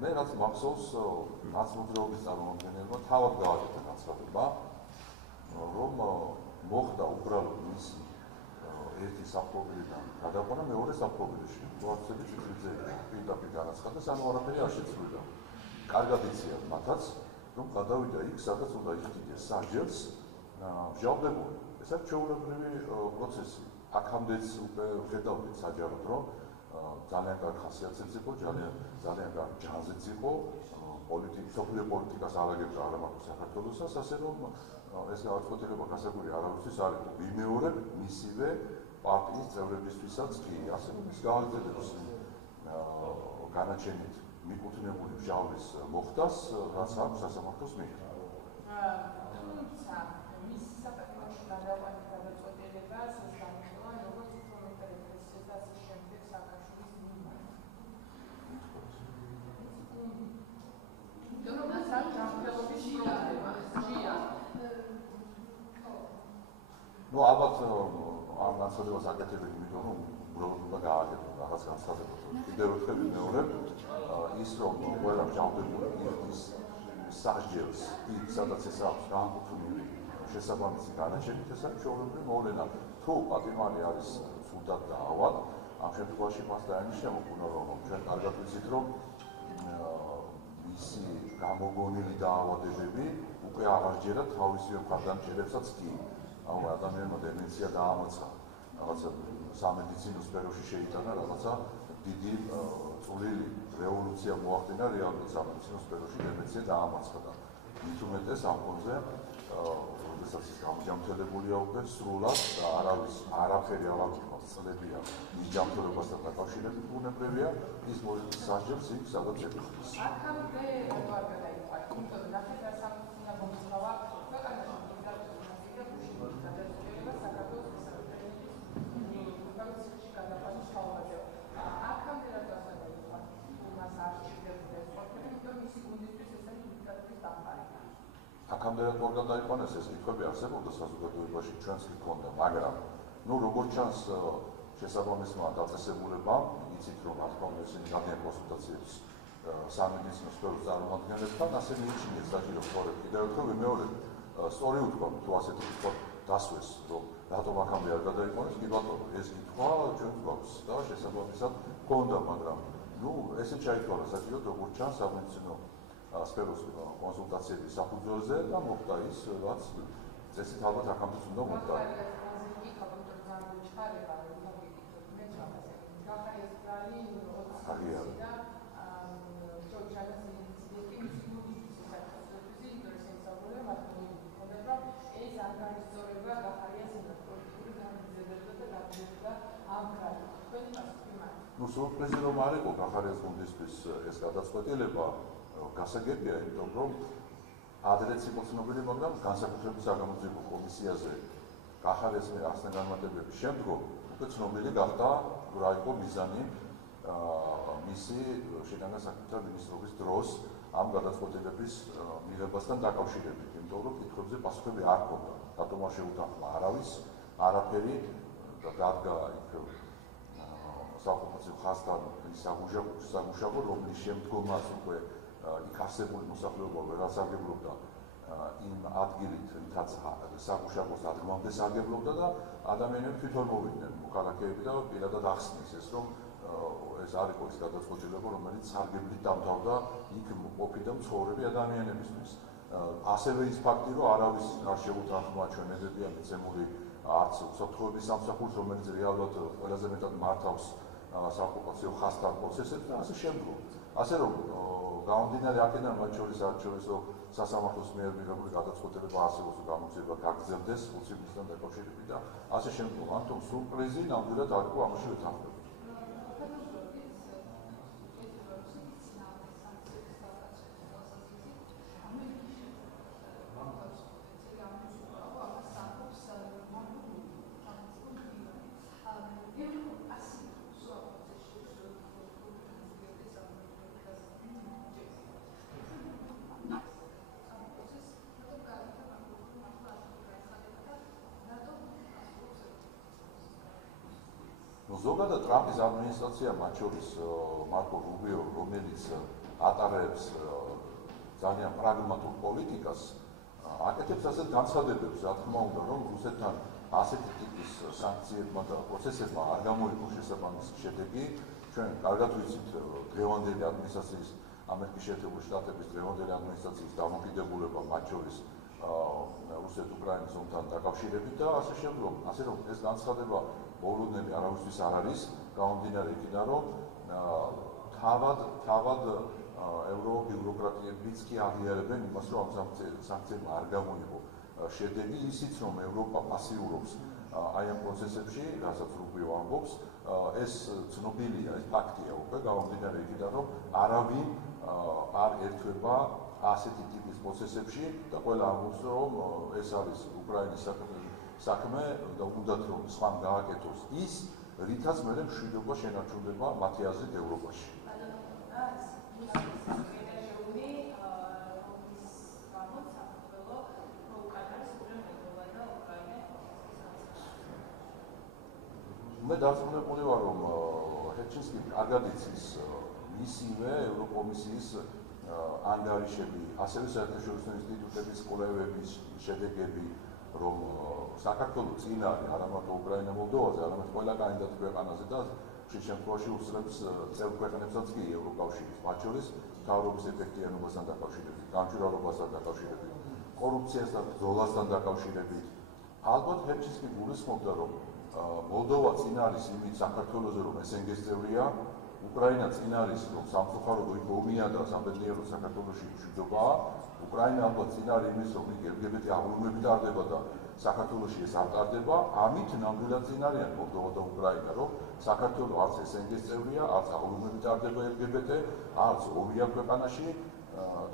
მე რაც მახსოვს ნაცნობრეობის წარმომადგენელმა თავად გააკეთა განცხადება, რომ მოხდა უბრალოდ მისი ერთი საფლობილიდან გადაყვანა მეორე საფლობილში. მოახსენე ციფრებზე პირდაპირ განაცხადა, სანამ არაფერი არ შეცვლილა. კარგად იციან მათაც, რომ გადავიდა იქ, სადაც უნდა იხდიდეს საჯელს მჟავდებული. ეს არის ჩვეულებრივი პროცესი. აქამდეც უკვე ხედავდით საჯაროდ, რომ ძალიან კარგ ხასიათზეც იყო, ძალიან კარგ ჯანზეც იყო, სოფლიო პოლიტიკას ალაგებდა არა მარტო საქართველოსაც, ასე რომ ეს გადაწყვეტილება გასაგები არავისთვის არ იყო. ვიმეორებ მისივე პარტიის წევრებისთვისაც კი, ასე რომ ის გააგრძელებს განაჩენით მიკუთვნებული მჟავლის მოხდას, რაც აქვს სასამართლოს მიერ. თუმცა მის საპატიმოში გადაყვანის გადაწყვეტილება სასამართლოა, როგორც უფრო რეპრესიას და ასე შემდეგ სააკაშვილის მიმართ. რომაც არ ჯანმრთელობის პრობლემა, ჯია. ნუ ალბათ ამ განცხადებას აკეთებენ იმიტომ, რომ უბრალოდ უნდა გააკეთოს რაღაც განცხადება. კიდევ ერთხელ ვიმეორებ, ის რომ ყველა მჟავდებული იხდის სასჯელს, იქ სადაც ეს აქვს განკუთვნილი შესაბამისი განაჩენით, ეს არის ჩვეულებრივი მოვლენა. თუ პატიმარი არის ცუდად და ავად, ამ შემთხვევაში მას დაენიშნება უკუნა, რომ ჩვენ კარგად ვიცით, რომ მისი გამოგონილი დაავადებები უკვე აღარჯერა თავისივე მხარდამჭერებსაც კი. აუ ადამიანმა დემენცია დაამოწა, რაღაცა სამედიცინო სფეროში შეიტანა რაღაცა დიდი წვლილი, რევოლუცია მოახდინა რეალურად სამედიცინო სფეროში დემენცია დაამოწა. მით უმეტეს ამ ფონზე, როდესაც ის გამჯანმრთელებულია უკვე სრულად და არაფერი არ აქვს წლებია მის ჯანმრთელობასთან დაკავშირებით ბუნებრივია, ის მოიხდის სასჯელს იქ, სადაც ეკუთვნის. აქამდე არ გადაიყვანს, იმიტომ რომ ნახეთ რა სამწუხაროდ მომწვა ქვეყანაში აქამდე რა გადაიყვანეს ეს კითხვები არსებობდა საზოგადოებაში ჩვენც გქონდა, მაგრამ ნუ როგორც ჩანს შესაბამისმა დაწესებულებამ, იცით რომ რა თქმა უნდა ისინი გადიან კონსულტაციებს სამედიცინო სფეროს წარმომადგენლებთან, ასე მიიჩნიეს საჭირო სწორედ კიდევ ერთხელ ვიმეორებ, სწორი უთქვა თუ ასეთი კითხვა დასვეს, რომ რატომ აქამდე არ გადაიყვანეს, კი ბატონო, ეს კითხვა ჩვენ გვაქვს და შესაბამისად გქონდა, მაგრამ ნუ ესე ჩაითვალა საჭირო როგორც ჩანს სამედიცინო სფეროს კონსულტაციების საფუძველზე და მოხდა ის, რაც წესით ალბათ აქამდეც უნდა მოხდა. ნუ სურპრიზი რომ არ იყო გახარიას გუნდისთვის ეს გადაწყვეტილება, გასაგებია, იმიტომ რომ ადრეც იყო ცნობილი, მაგრამ განსაკუთრებით საგამოძიებო კომისიაზე გახარიას ახსნა განმარტებების შემდგომ უკვე ცნობილი გახდა რა იყო მიზანი მისი შინაგან საქმეთა მინისტრობის დროს ამ გადაწყვეტილების მიღებასთან დაკავშირებით, იმიტომ რომ კითხვებზე პასუხები არ ჰქონდა. რატომ არ შეუთანხმა არავის არაფერი და დადგა იქ საოკუპაციო ხაზთან სამუშაო, რომლის შემდგომაც უკვე იქ არსებული მოსახლეობა ვერაც სარგებლობდა იმ ადგილით, რითაც სამუშაოს ადგილამდე სარგებლობდა და ადამიანები თვითონ მოვიდნენ მოქალაქეები და პირადად ახსნეს ეს, რომ ეს არ იყო ის გადაწყვეტილება, რომელიც სარგებლით დამთავრდა იქ ყოფი და მცხოვრები ადამიანებისთვის. ასევე ის ფაქტი, რომ არავის არ შეუთანხმა ჩვენებებია მიცემული არც უსაფრთხოების სამსახურს, რომელიც რეალურად ყველაზე მეტად მართავს საოკუპაციო ხაზთან პროცესებს და ასე შემდგომ. ასე რომ გამომდინარე აქედან მათ შორის საერთაშორისო სასამართლოს მიერ მიღებული გადაწყვეტილება არსებობს, რომ გამოძიება გაგრძელდეს უცებისთან დაკავშირებით და ასე შემდგომ. ამიტომ სურპრიზი ნამდვილად არ იყო ამაში ვეთანხმებით. ზოგადად ტრამპის ადმინისტრაცია, მათ შორის მარკო რუბიო, რომელიც ატარებს ძალიან პრაგმატულ პოლიტიკას, აკეთებს ასეთ განცხადებებს, რა თქმა უნდა, რომ რუსეთთან ასეთი ტიპის სანქციებმა და პროცესებმა არ გამოიყო შესაბამისი შედეგი. ჩვენ კარგად ვიცით დღევანდელი ადმინისტრაციის, ამერიკის შეერთებული შტატების დღევანდელი ადმინისტრაციის დამოკიდებულება მათ შორის რუსეთ-უკრაინის ომთან დაკავშირებით და ასე შემდგომ. ასე რომ ეს განცხადება მოულოდნელი არავისთვის არ არის, გამომდინარე იქიდან, რომ თავად ევრობიუროკრატიებიც კი აღიარებენ იმას, რომ ამ სანქციებმა არ გამოიღო შედეგი, ისიც რომ ევროპა პასიურობს აი ამ პროცესებში, რასაც რუბიო ამბობს, ეს ცნობილია, ეს ფაქტია უკვე, გამომდინარე იქიდან, რომ არავინ არ ერთვება ასეთი ტიპის პროცესებში და ყველა ამბობს, რომ ეს არის უკრაინის საქმე და უნდათ რომ სხვამ გააკეთოს ის, რითაც მერე მშვიდობა შენარჩუნდება მათი აზრით ევროპაში. მე დარწმუნებული ვარ, რომ ჰერჩინსკი კარგად იცის მისივე ევროკომისიის ანგარიშები, ასევე საერთაშორისო ინსტიტუტების კვლევების შედეგები, რომ საქართველოს წინ არის არა მარტო უკრაინა, მოლდოვაზე, არამედ ყველა კანდიდატ ქვეყანაზე და ხშირ შემთხვევაში უსწრებს წევრ ქვეყნებსაც კი ევროკავშირის, მათ შორის მთავრობის ეფექტიანობასთან დაკავშირებით, გამჭვირვალობასთან დაკავშირებით, კორუფციასთან, ბრძოლასთან დაკავშირებით. ალბათ ჰერჩინსკი გულისხმობდა, რომ მოლდოვა წინ არის იმით საქართველოზე, რომ SNG-ს წევრია, უკრაინა წინ არის, რომ სამწუხაროდ იქ ომია და სამბედნიეროდ საქართველოში მშვიდობაა, უკრაინა ალბათ წინ არის იმის, რომ იქ LGBT აღლუმები ტარდება და საქართველოში ეს არ ტარდება, ამით ნამდვილად წინ არიან მოლდოვა და უკრაინა, რომ საქართველო არც SNG-ს წევრია, არც აღლუმები ტარდება LGBT, არც ომია ქვეყანაში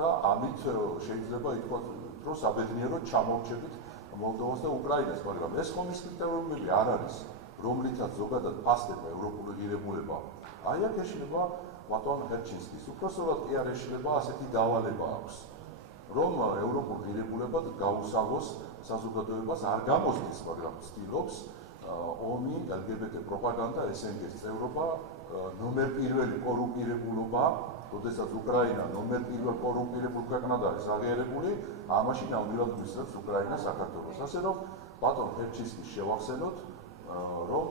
და ამით შეიძლება ითქვას, რომ საბედნიეროდ ჩამოვრჩებით მოლდოვას და უკრაინას, მაგრამ ეს ხომ ის კრიტერიუმები არ არის, რომლითაც ზოგადად ფასდება ევროპული ღირებულება. აი აქ ეშლება ბატონ ჰერჩინსკის. უпроსტად კი არ ეშლება ასეთი დავალება აქვს, რომ ევროპულ ღირებულებად გაუსალოს საზოგადოებას არ გამოსდის, მაგრამ ცდილობს ომი, LGBT პროპაგანდა, SNG-ს წევრობა, ნომერ პირველი კორუმპირებულობა, როდესაც უკრაინა ნომერ პირველ კორუმპირებულ ქვეყნად არის აღიარებული, ამაში ნამდვილად გვისწრებს უკრაინა საქართველოს. ასე რომ ბატონ ჰერჩინსკის შევახსენოთ, რომ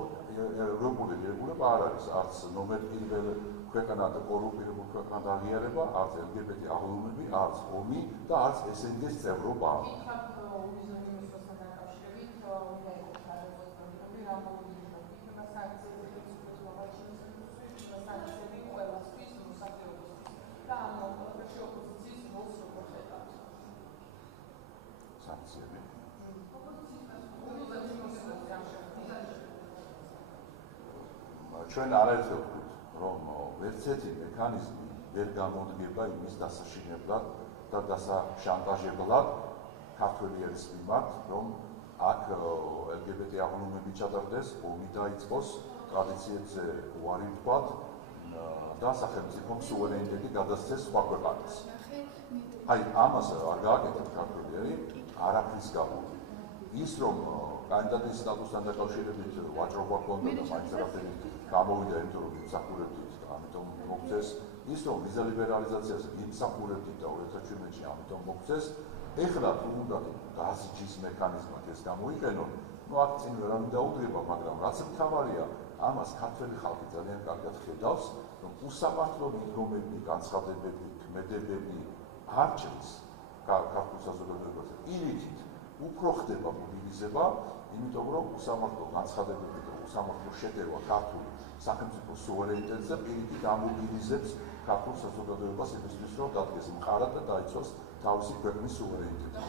ევროპული ღირებულება არ არის არც ნომერ პირველ ქვეყნად კორუმპირებულ ქვეყნად აღიარება, არც LGBT აღლუმები, არც ომი და არც SNG-ს წევრობა. ჩვენ არაერთხელ ვთქვით, რომ ვერცერთი მექანიზმი ვერ გამოდგება იმის დასაშინებლად და დასაშანტაჟებლად ქართველი ერის მიმართ, რომ აქ LGBT აღლუმები ჩატარდეს, ომი დაიწყოს, ტრადიციებზე უარი ვთქვათ და სახელმწიფომ სუვერენიტეტი გადასცეს სხვა ქვეყანას. აი, ამას არ გააკეთებ ქართველი ერი, არაფრის გამო. ის რომ კანდიდატის სტატუსთან დაკავშირებით ვაჭრობა ჰქონდა და მაინც არაფერი გამოვიდა, იმიტომ რომ იმსახურებდით, ამიტომ მოგწეს. ის რომ ვიზა ლიბერალიზაციას იმსახურებდით და 2017-ში ამიტომ მოგწეს. ეხლა თუ უნდა დასჯის მექანიზმად ეს გამოიყენონ, ნუ აქ წინ ვერავინ დაუდგება, მაგრამ რაც მთავარია, ამას ქართველი ხალხი ძალიან კარგად ხედავს, რომ უსამართლო მიდგომები, განცხადებები, ქმედებები არ ჭრის ქართულ საზოგადოებაზე. პირიქით უფრო ხდება მობილიზება, იმიტომ რომ უსამართლო განცხადებები და უსამართლო შეტევა ქართული სახელმწიფო სუვერენიტეტზე პირიქით ამობილიზებს ქართულ საზოგადოებას იმისთვის, რომ დადგეს მხარად და დაიცვას თავისი ქვეყნის სუვერენიტეტი.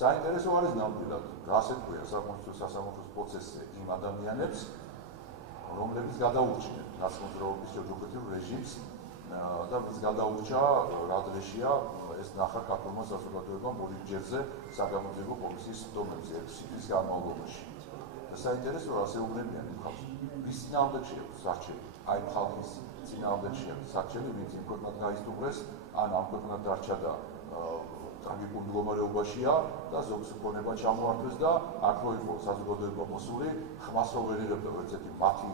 საინტერესო არის ნამდვილად, გასეთქვია სასამართლოს პროცესზე იმ ადამიანებს, რომლებიც გადაურჩნენ ნაცმოძრაობის ჯოჯოხეთილ რეჟიმს და ვის გადაურჩა რა დღეშია ეს ნახა ქართულმა საზოგადოებამ ორჯერზე საგამოძიებო კომისიის სტომებზე 6 თვის განმავლობაში. და საინტერესო ასეულებიან იმ ხალხს, ვის წინააღმდეგში აქვს არჩევი, აი ხალხის წინააღმდეგში აქვს არჩევი, ვინც იმ ქვეყნად გაისტუმრეს, ან ამ ქვეყნად დარჩა და ტრაგიკულ მდგომარეობაშია და ზოგს ქონება ჩამოართვეს და აქ რო იყო საზოგადოება მოსული, ხმას რო ვერ იღებდა ერთ-ერთი მათი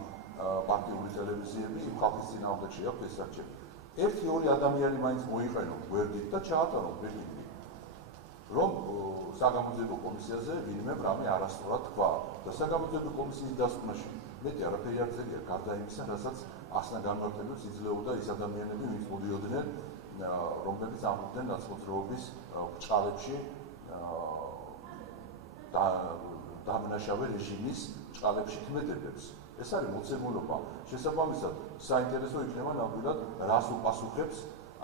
პარტიული ტელევიზიები, იმ ხალხის წინააღმდეგ შეაქვთ ეს არჩევანი. ერთი-ორი ადამიანი მაინც მოიყენო გვერდით და ჩაატარო ბრიფინგი, რომ საგამოძიებო კომისიაზე ვინმე რამე არასწორად თქვა და საგამოძიებო კომისიის დასკვნაში მეტი არაფერი არ წერია, გარდა იმისა, რასაც ახსნა განმარტებებს იძლეოდა ის ადამიანები, ვინც მოდიოდნენ, რომლებიც ამბობდნენ ნაცმოძრაობის ბრჭყალებში დამნაშავე რეჟიმის ბრჭყალებში ქმედებებს. ეს არის მოცემულობა. შესაბამისად, საინტერესო იქნება ნამდვილად, რას უპასუხებს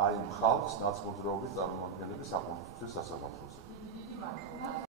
აი ხალხს ნაცმოძრაობის წარმომადგენლების საკონსტიტუციო სასამართლოზე.